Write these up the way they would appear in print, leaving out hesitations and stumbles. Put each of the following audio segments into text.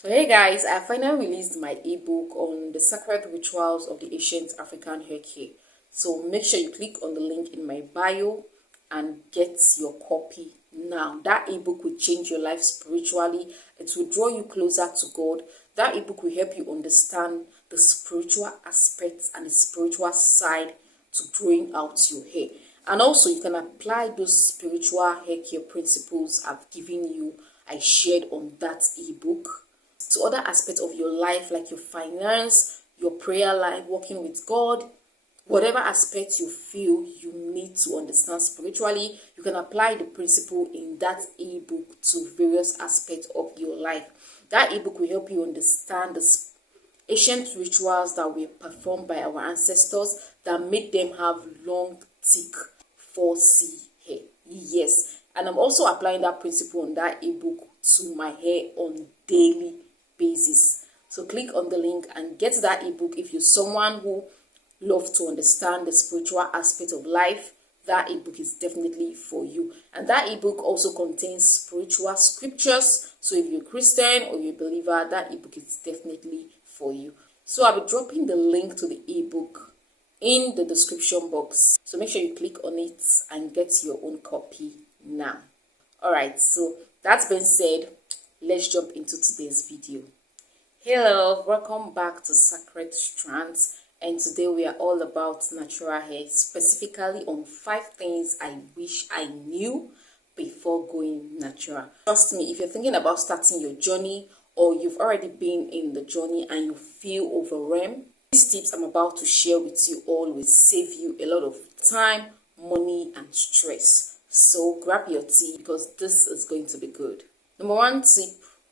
So hey guys, I finally released my ebook on the sacred rituals of the ancient African hair care. So make sure you click on the link in my bio and get your copy now. That ebook will change your life spiritually. It will draw you closer to God. That ebook will help you understand the spiritual aspects and the spiritual side to growing out your hair. And also you can apply those spiritual hair care principles I've given you, I shared on that ebook, to other aspects of your life, like your finance, your prayer life, working with God, whatever aspect you feel you need to understand spiritually. You can apply the principle in that ebook to various aspects of your life. That ebook will help you understand the ancient rituals that were performed by our ancestors that made them have long, thick, 4C hair. Yes, and I'm also applying that principle on that ebook to my hair on daily basis. So click on the link and get that ebook. If you're someone who loves to understand the spiritual aspect of life, that ebook is definitely for you. And that ebook also contains spiritual scriptures. So if you're a Christian or you're a believer, that ebook is definitely for you. So I'll be dropping the link to the ebook in the description box. So make sure you click on it and get your own copy now. Alright, so that's been said, let's jump into today's video. Hello, welcome back to Sacred Strands, and today we are all about natural hair, specifically on 5 things I wish I knew before going natural. Trust me, if you're thinking about starting your journey or you've already been in the journey and you feel overwhelmed, these tips I'm about to share with you all will save you a lot of time, money and stress. So grab your tea because this is going to be good. Number 1 tip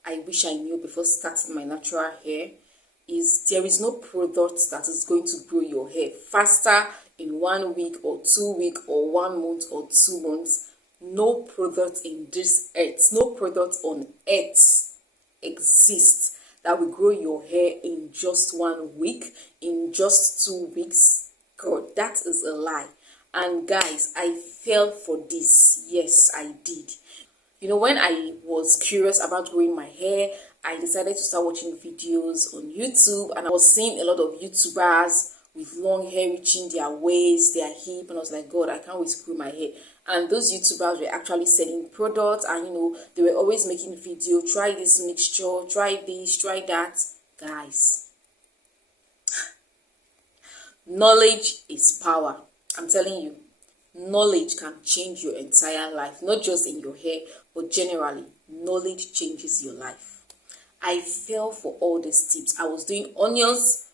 I wish I knew before starting my natural hair is there is no product that is going to grow your hair faster in 1 week or 2 weeks or 1 month or 2 months. No product in this earth, no product on earth exists that will grow your hair in just 1 week, in just 2 weeks. God, that is a lie. And guys, I fell for this. Yes, I did. You know, when I was curious about growing my hair, I decided to start watching videos on YouTube, and I was seeing a lot of YouTubers with long hair reaching their waist, their hip, and I was like, God, I can't wait to grow my hair. And those YouTubers were actually selling products, and you know, they were always making video, try this mixture, try this, try that. Guys, knowledge is power. I'm telling you. Knowledge can change your entire life, not just in your hair, but generally, knowledge changes your life. I fell for all these tips. I was doing onions,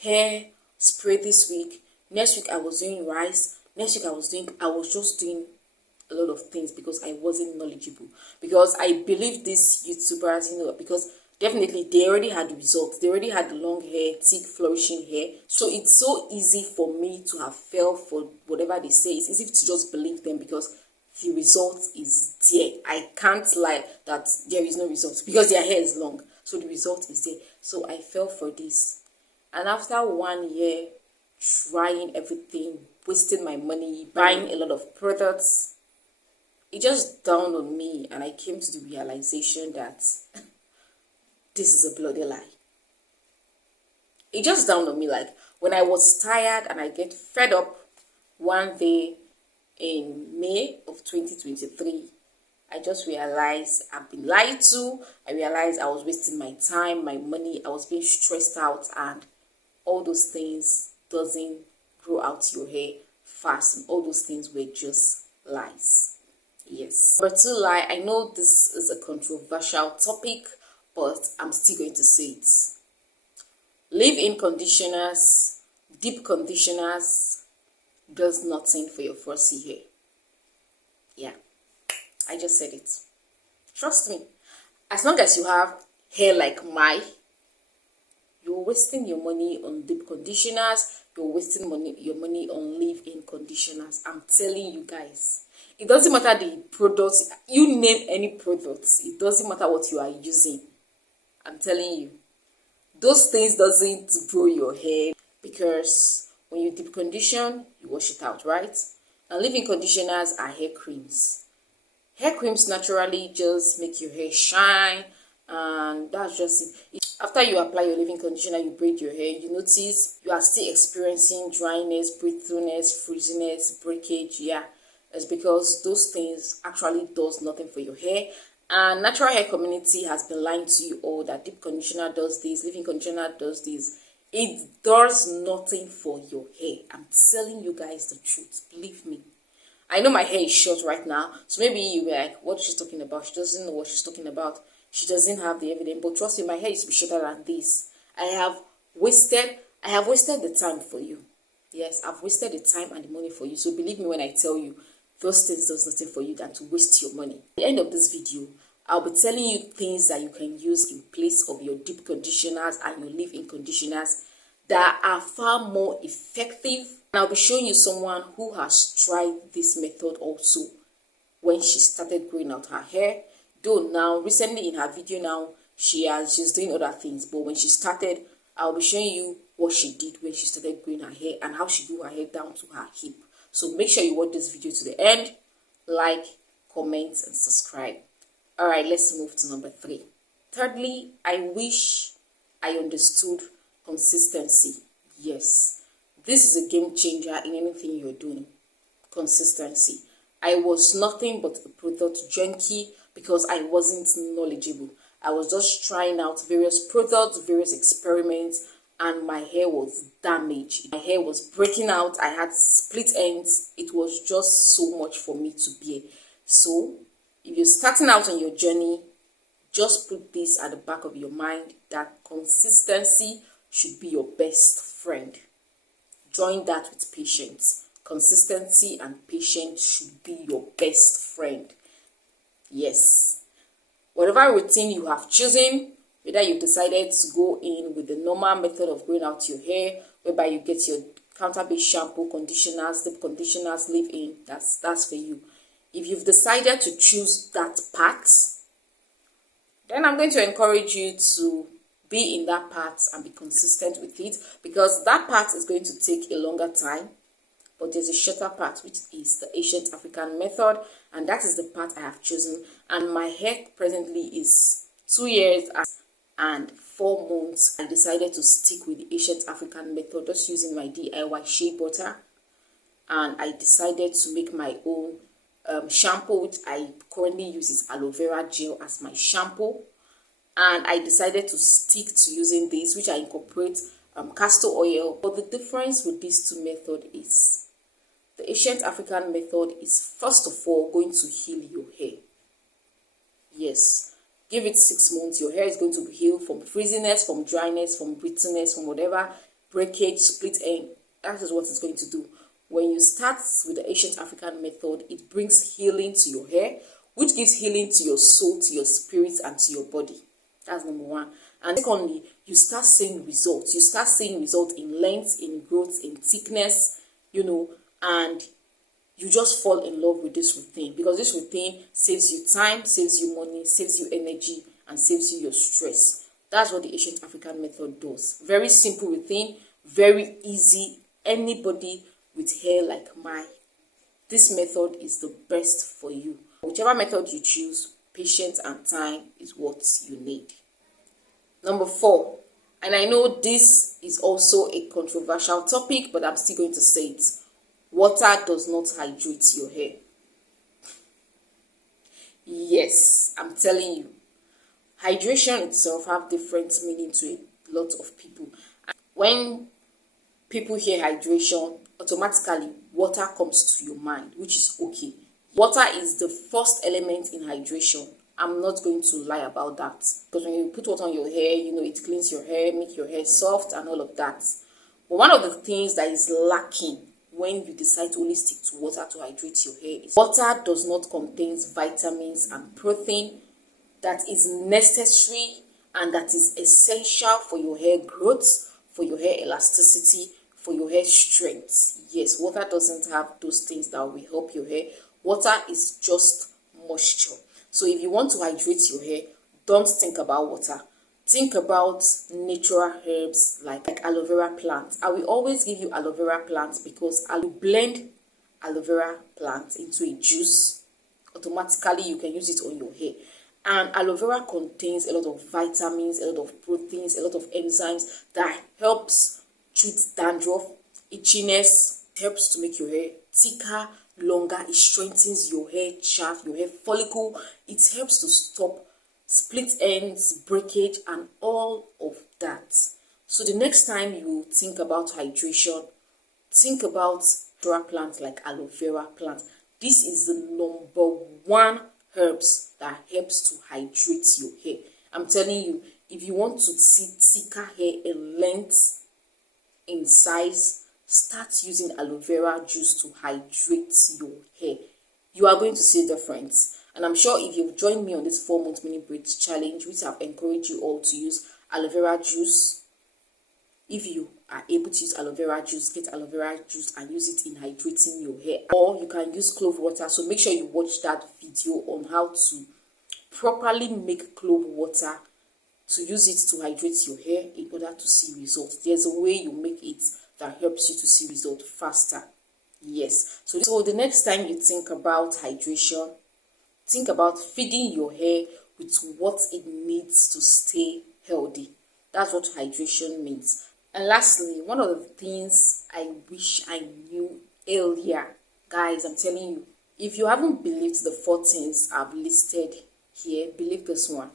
hair spray this week. Next week, I was doing rice. Next week, I was just doing a lot of things because I wasn't knowledgeable. Because I believe these YouTubers, you know, because definitely they already had the results. They already had the long hair, thick, flourishing hair. So it's so easy for me to have fell for whatever they say. It's easy to just believe them because the result is there. I can't lie that there is no result because their hair is long. So the result is there. So I fell for this. And after 1 year trying everything, wasting my money, buying a lot of products, it just dawned on me and I came to the realization that this is a bloody lie. It just dawned on me, like when I was tired and I get fed up one day in May of 2023, I just realized I've been lied to. I realized I was wasting my time, my money. I was being stressed out, and all those things doesn't grow out your hair fast, and all those things were just lies. Yes. Number 2 lie. I know this is a controversial topic, but I'm still going to say it. Leave-in conditioners, deep conditioners does nothing for your 4C hair. Yeah, I just said it. Trust me. As long as you have hair like mine, you're wasting your money on deep conditioners, you're wasting your money on leave-in conditioners. I'm telling you guys. It doesn't matter the products, you name any products, it doesn't matter what you are using. I'm telling you, those things doesn't grow your hair because when you deep condition, you wash it out, right? And leave-in conditioners are hair creams. Hair creams naturally just make your hair shine and that's just it. After you apply your leave-in conditioner, you braid your hair, you notice you are still experiencing dryness, breathlessness, frizziness, breakage. Yeah, it's because those things actually does nothing for your hair. And natural hair community has been lying to you all that deep conditioner does this, leave-in conditioner does this. It does nothing for your hair. I'm telling you guys the truth, believe me. I know my hair is short right now, so maybe you were like, what is she talking about? She doesn't know what she's talking about. She doesn't have the evidence. But trust me, my hair used to be shorter than this. I have wasted the time for you. Yes, I've wasted the time and the money for you. So believe me when I tell you, those things does nothing for you than to waste your money. At the end of this video, I'll be telling you things that you can use in place of your deep conditioners and your leave-in conditioners that are far more effective. And I'll be showing you someone who has tried this method also when she started growing out her hair. Though now, recently in her video now, she's doing other things. But when she started, I'll be showing you what she did when she started growing her hair and how she grew her hair down to her hip. So make sure you watch this video to the end. Like, comment, and subscribe. Alright, let's move to number 3. Thirdly, I wish I understood consistency. Yes, this is a game changer in anything you're doing. Consistency. I was nothing but a product junkie because I wasn't knowledgeable. I was just trying out various products, various experiments, and my hair was damaged. My hair was breaking out. I had split ends. It was just so much for me to bear. So if you're starting out on your journey, just put this at the back of your mind that consistency should be your best friend. Join that with patience. Consistency and patience should be your best friend. Yes. Whatever routine you have chosen, whether you've decided to go in with the normal method of growing out your hair, whereby you get your counter-based shampoo, conditioners, deep conditioners, leave-in, that's for you. If you've decided to choose that path, then I'm going to encourage you to be in that path and be consistent with it, because that path is going to take a longer time, but there's a shorter path, which is the ancient African method, and that is the path I have chosen. And my hair presently is 2 years and 4 months. I decided to stick with the ancient African method, just using my DIY shea butter, and I decided to make my own shampoo, which I currently use is aloe vera gel as my shampoo. And I decided to stick to using this, which I incorporate castor oil. But the difference with these two methods is the ancient African method is first of all going to heal your hair. Yes, give it 6 months, your hair is going to be healed from frizziness, from dryness, from brittleness, from whatever breakage, split end. That is what it's going to do. When you start with the ancient African method, it brings healing to your hair, which gives healing to your soul, to your spirit, and to your body. That's number 1. And secondly, you start seeing results. You start seeing results in length, in growth, in thickness, and you just fall in love with this routine, because this routine saves you time, saves you money, saves you energy, and saves you your stress. That's what the ancient African method does. Very simple routine, very easy. Anybody with hair like mine, this method is the best for you. Whichever method you choose, patience and time is what you need. Number 4, and I know this is also a controversial topic, but I'm still going to say it. Water does not hydrate your hair. Yes, I'm telling you. Hydration itself have different meaning to a lot of people. When people hear hydration, automatically water comes to your mind, which is okay. Water is the first element in hydration. I'm not going to lie about that, because when you put water on your hair, it cleans your hair, make your hair soft and all of that. But one of the things that is lacking when you decide to only stick to water to hydrate your hair is water does not contain vitamins and protein that is necessary and that is essential for your hair growth, for your hair elasticity, for your hair strength. Yes, water doesn't have those things that will help your hair. Water is just moisture. So if you want to hydrate your hair, don't think about water. Think about natural herbs like aloe vera plant. I will always give you aloe vera plants, because I will blend aloe vera plant into a juice. Automatically, you can use it on your hair. And aloe vera contains a lot of vitamins, a lot of proteins, a lot of enzymes that helps treat dandruff, itchiness, helps to make your hair thicker, longer. It strengthens your hair shaft, your hair follicle. It helps to stop split ends, breakage, and all of that. So the next time you think about hydration, think about natural plants like aloe vera plant. This is the number one herbs that helps to hydrate your hair. I'm telling you, if you want to see thicker hair in length, in size, start using aloe vera juice to hydrate your hair. You are going to see a difference. And I'm sure if you've joined me on this 4-month mini braids challenge, which I've encouraged you all to use aloe vera juice, if you are able to use aloe vera juice, get aloe vera juice and use it in hydrating your hair. Or you can use clove water. So make sure you watch that video on how to properly make clove water, to use it to hydrate your hair in order to see results. There's a way you make it that helps you to see results faster. Yes. So the next time you think about hydration, think about feeding your hair with what it needs to stay healthy. That's what hydration means. And lastly, one of the things I wish I knew earlier, guys, I'm telling you, if you haven't believed the 4 things I've listed here, believe this one.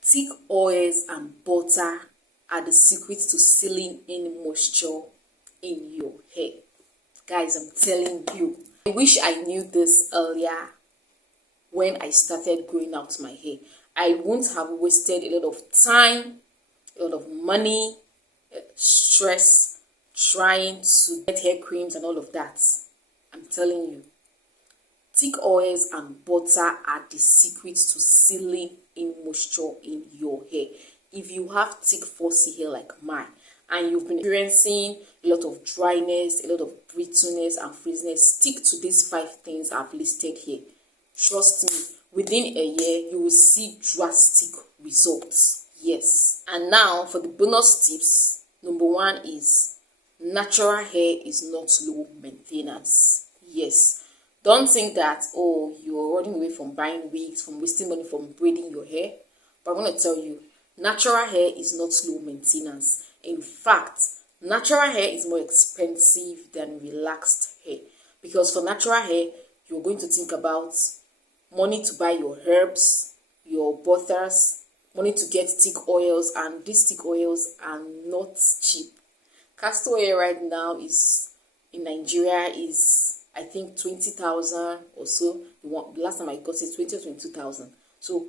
Thick oils and butter are the secrets to sealing in moisture in your hair. Guys, I'm telling you, I wish I knew this earlier when I started growing out my hair. I wouldn't have wasted a lot of time, a lot of money, stress trying to get hair creams and all of that. I'm telling you, thick oils and butter are the secrets to sealing in moisture in your hair. If you have thick fussy hair like mine and you've been experiencing a lot of dryness, a lot of brittleness and frizziness, stick to these 5 things I've listed here. Trust me, within a year you will see drastic results. Yes. And now for the bonus tips. Number 1 is natural hair is not low maintenance. Yes. Don't think that, oh, you're running away from buying wigs, from wasting money, from braiding your hair. But I'm going to tell you, natural hair is not low maintenance. In fact, natural hair is more expensive than relaxed hair. Because for natural hair, you're going to think about money to buy your herbs, your butters, money to get thick oils, and these thick oils are not cheap. Castor oil right now is in Nigeria is, I think, 20,000 or so. The last time I got it, 20 or 22,000. So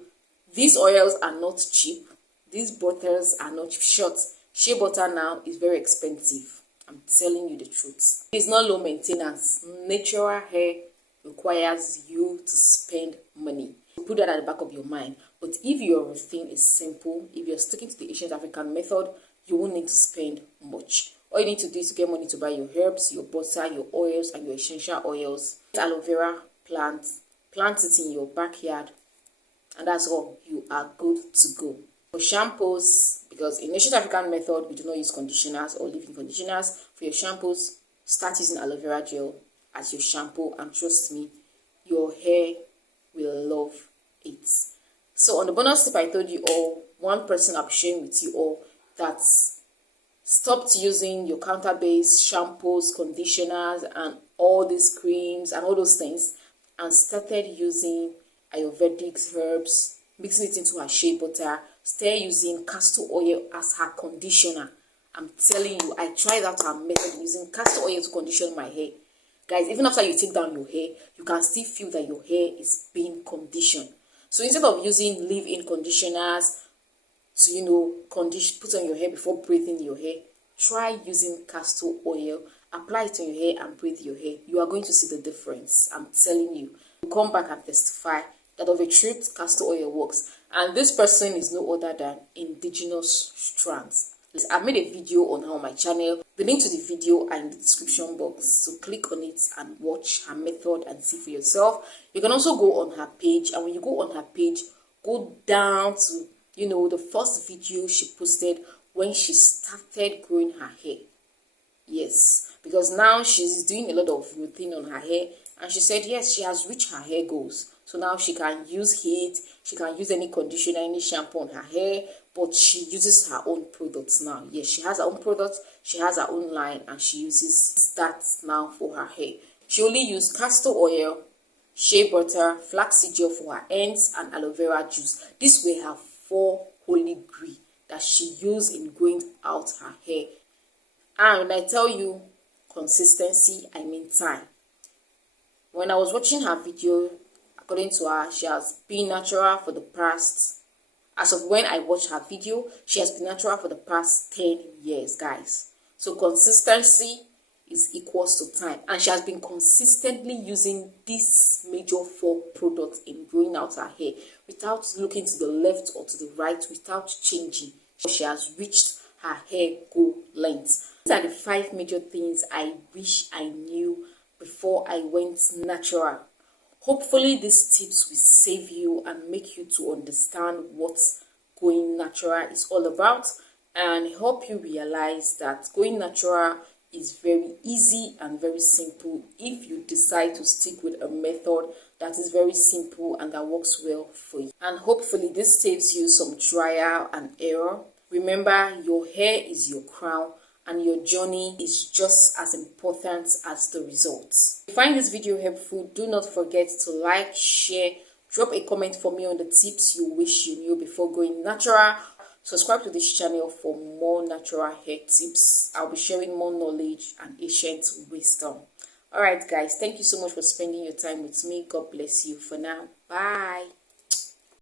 these oils are not cheap. These butters are not cheap. Short, shea butter now is very expensive. I'm telling you the truth. It's not low maintenance. Natural hair requires you to spend money. Put that at the back of your mind. But if your routine is simple, if you're sticking to the ancient African method, you won't need to spend much. All you need to do is to get money to buy your herbs, your butter, your oils, and your essential oils. Aloe vera plant it in your backyard, and that's all. You are good to go. For shampoos, because in ancient African method, we do not use conditioners or leave-in conditioners. For your shampoos, start using aloe vera gel as your shampoo, and trust me, your hair will love it. So on the bonus tip, I told you all, one person I'll be sharing with you all that stopped using your counter-based shampoos, conditioners, and all these creams and all those things, and started using Ayurvedic herbs, mixing it into her shea butter, started using castor oil as her conditioner. I'm telling you, I tried out her method using castor oil to condition my hair. Guys, even after you take down your hair, you can still feel that your hair is being conditioned. So instead of using leave-in conditioners to, put on your hair before braiding your hair, try using castor oil, apply it on your hair and braid your hair. You are going to see the difference. I'm telling you. You come back and testify that of a truth, castor oil works. And this person is no other than Indigenous Strands. I've made a video on her on my channel. The link to the video are in the description box. So click on it and watch her method and see for yourself. You can also go on her page. And when you go on her page, go down to, the first video she posted when she started growing her hair. Yes, because now she's doing a lot of routine on her hair. And she said, yes, she has reached her hair goals. So now she can use heat, she can use any conditioner, any shampoo on her hair, but she uses her own products now. Yes, she has her own products, she has her own line, and she uses that now for her hair. She only uses castor oil, shea butter, flaxseed gel for her ends, and aloe vera juice. These were her 4 holy grail that she used in growing out her hair. And when I tell you consistency, I mean time. When I was watching her video, according to her, she has been natural for the past, as of when I watched her video, she has been natural for the past 10 years, guys. So consistency is equals to time. And she has been consistently using these major 4 products in growing out her hair without looking to the left or to the right, without changing. She has reached her hair goal length. These are the 5 major things I wish I knew before I went natural. Hopefully these tips will save you and make you to understand what going natural is all about, and help you realize that going natural is very easy and very simple if you decide to stick with a method that is very simple and that works well for you. And hopefully this saves you some trial and error. Remember, your hair is your crown, and your journey is just as important as the results. If you find this video helpful, do not forget to like, share, drop a comment for me on the tips you wish you knew before going natural. Subscribe to this channel for more natural hair tips. I'll be sharing more knowledge and ancient wisdom. Alright guys, thank you so much for spending your time with me. God bless you for now. Bye.